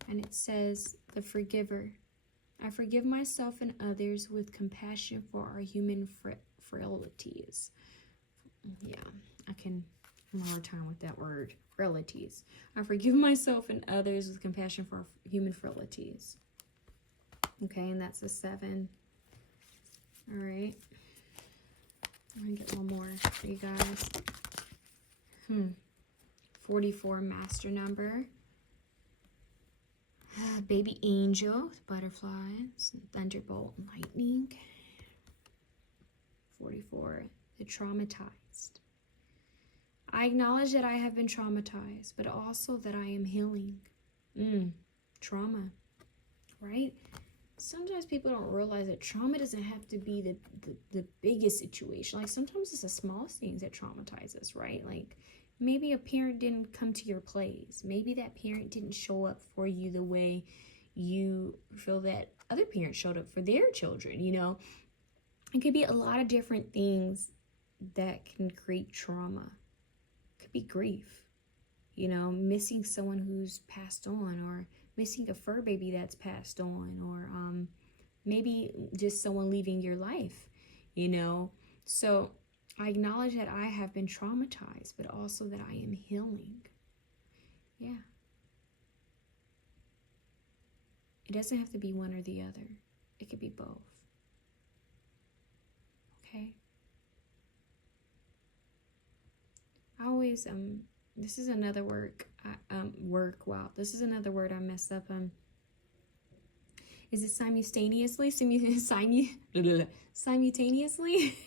And it says, the forgiver. I forgive myself and others with compassion for our human frailties. Yeah, I'm a hard time with that word, frailties. I forgive myself and others with compassion for our human frailties. Okay, and that's a 7. All right. I'm going to get one more for you guys. 44, master number. Baby angel, butterflies, thunderbolt, lightning. 44, the traumatized. I acknowledge that I have been traumatized, but also that I am healing. Trauma, right? Sometimes people don't realize that trauma doesn't have to be the biggest situation. Like sometimes it's the smallest things that traumatize us, right? Like maybe a parent didn't come to your place. Maybe that parent didn't show up for you the way you feel that other parents showed up for their children, you know? It could be a lot of different things that can create trauma. It could be grief, you know, missing someone who's passed on, or missing a fur baby that's passed on, or maybe just someone leaving your life, you know? So I acknowledge that I have been traumatized, but also that I am healing. Yeah. It doesn't have to be one or the other. It could be both. Okay? I always, this is another wow. This is another word I messed up. Is it simultaneously? Simultaneously?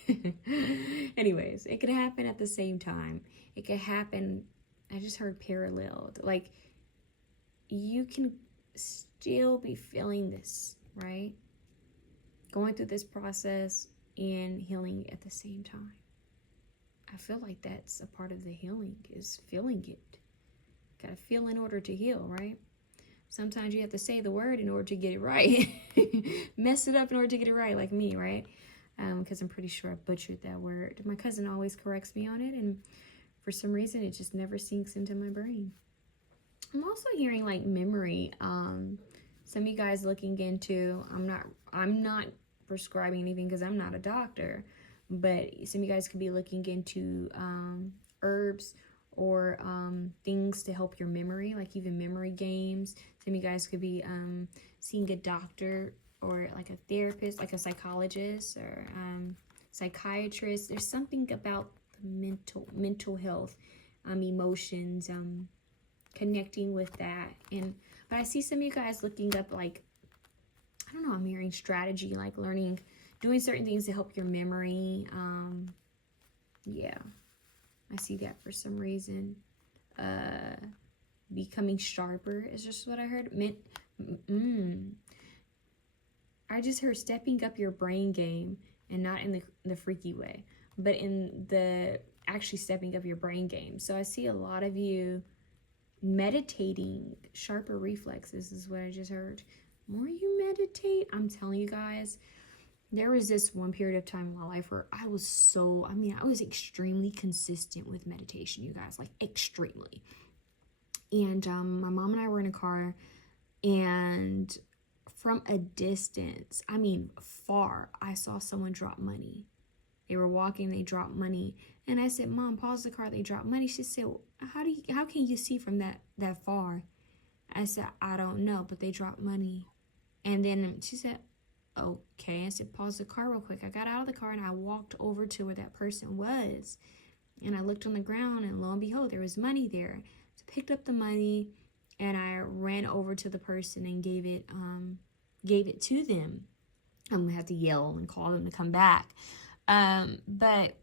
Anyways, it could happen at the same time. It could happen, I just heard paralleled. Like, you can still be feeling this, right? Going through this process and healing at the same time. I feel like that's a part of the healing, is feeling it. Gotta feel in order to heal, right? Sometimes you have to say the word in order to get it right. Mess it up in order to get it right, like me, right? Because I'm pretty sure I butchered that word. My cousin always corrects me on it, and for some reason it just never sinks into my brain. I'm also hearing like memory. Some of you guys looking into, I'm not prescribing anything because I'm not a doctor, but some of you guys could be looking into herbs or things to help your memory, like even memory games. Some of you guys could be seeing a doctor or like a therapist, like a psychologist or psychiatrist. There's something about the mental health, emotions, connecting with that. But I see some of you guys looking up, like, I don't know, I'm hearing strategy, like learning, doing certain things to help your memory. Yeah, I see that for some reason. Becoming sharper is just what I heard. I just heard stepping up your brain game, and not in the freaky way, but in the actually stepping up your brain game. So I see a lot of you meditating, sharper reflexes is what I just heard. more you meditate, I'm telling you guys, there was this one period of time in my life where I was I was extremely consistent with meditation, you guys, like extremely. And my mom and I were in a car, and from a distance, I mean far, I saw someone drop money. They were walking, they dropped money. And I said, Mom, pause the car, they dropped money. She said, well, how can you see from that far? I said, I don't know, but they dropped money. And then she said, okay. I said, pause the car real quick. I got out of the car and I walked over to where that person was. And I looked on the ground, and lo and behold, there was money there. So I picked up the money and I ran over to the person and gave it to them. I'm gonna have to yell and call them to come back. But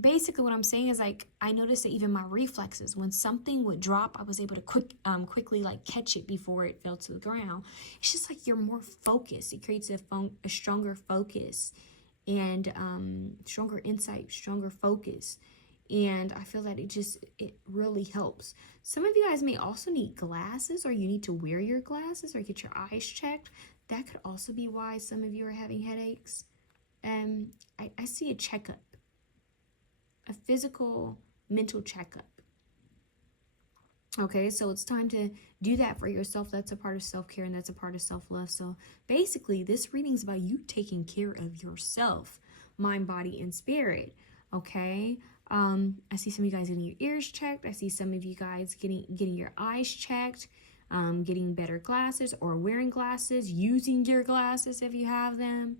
basically what I'm saying is, like, I noticed that even my reflexes, when something would drop, I was able to quickly like catch it before it fell to the ground. It's just like you're more focused. It creates a stronger focus and stronger insight, stronger focus. And I feel that it really helps. Some of you guys may also need glasses, or you need to wear your glasses or get your eyes checked. That could also be why some of you are having headaches. I see a checkup, a physical, mental checkup. Okay, so it's time to do that for yourself. That's a part of self-care, and that's a part of self-love. So basically, this reading is about you taking care of yourself, mind, body, and spirit. Okay, I see some of you guys getting your ears checked. I see some of you guys getting your eyes checked, getting better glasses, or wearing glasses, using your glasses if you have them.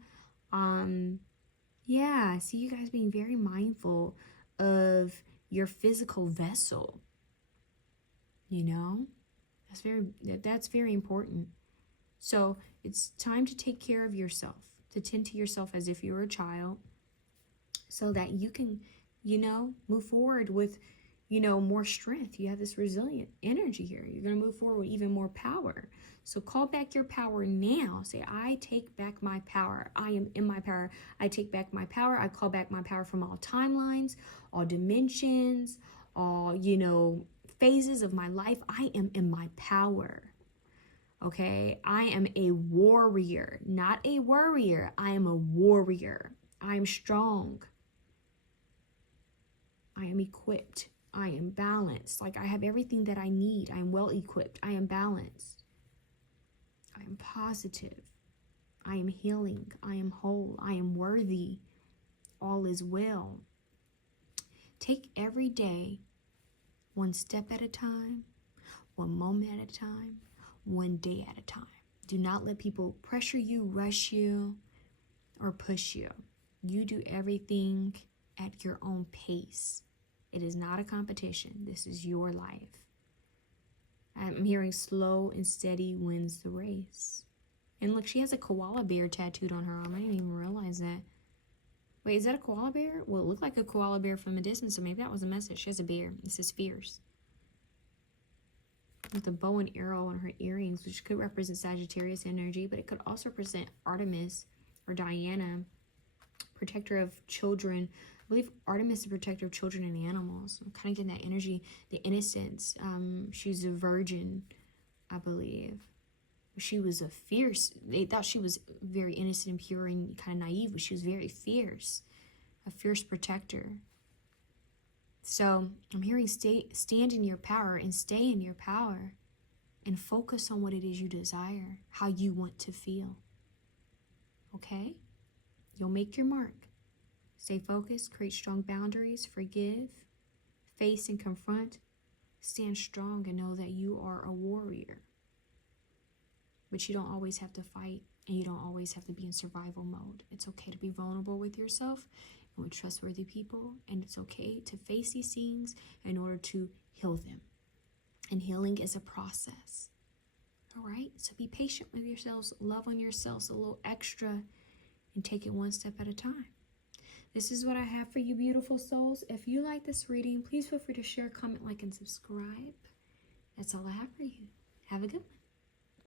Yeah, I see you guys being very mindful of your physical vessel. You know, that's very important. So it's time to take care of yourself, to tend to yourself as if you were a child, so that you can, move forward with, more strength. You have this resilient energy here. You're going to move forward with even more power. So call back your power now. Say, I take back my power. I am in my power. I take back my power. I call back my power from all timelines, all dimensions, all, phases of my life. I am in my power. Okay? I am a warrior, not a worrier. I am a warrior. I am strong. I am equipped. I am balanced. Like, I have everything that I need. I am well equipped. I am balanced. I am positive. I am healing. I am whole. I am worthy. All is well. Take every day, one step at a time, one moment at a time, one day at a time. Do not let people pressure you, rush you, or push you. You do everything at your own pace. It is not a competition. This is your life. I'm hearing slow and steady wins the race. And look, she has a koala bear tattooed on her arm. I didn't even realize that. Wait, is that a koala bear? Well, it looked like a koala bear from a distance, so maybe that was a message. She has a bear. It says fierce. With a bow and arrow on her earrings, which could represent Sagittarius energy, but it could also represent Artemis or Diana, protector of children. I believe Artemis is a protector of children and animals. I'm kind of getting that energy, the innocence. She's a virgin, I believe. She was a fierce, they thought she was very innocent and pure and kind of naive, but she was very fierce, a fierce protector. So I'm hearing stand in your power and stay in your power and focus on what it is you desire, how you want to feel. Okay? You'll make your mark. Stay focused, create strong boundaries, forgive, face and confront, stand strong and know that you are a warrior. But you don't always have to fight, and you don't always have to be in survival mode. It's okay to be vulnerable with yourself and with trustworthy people, and it's okay to face these things in order to heal them. And healing is a process. All right? So be patient with yourselves, love on yourselves a little extra, and take it one step at a time. This is what I have for you, beautiful souls. If you like this reading, please feel free to share, comment, like, and subscribe. That's all I have for you. Have a good one.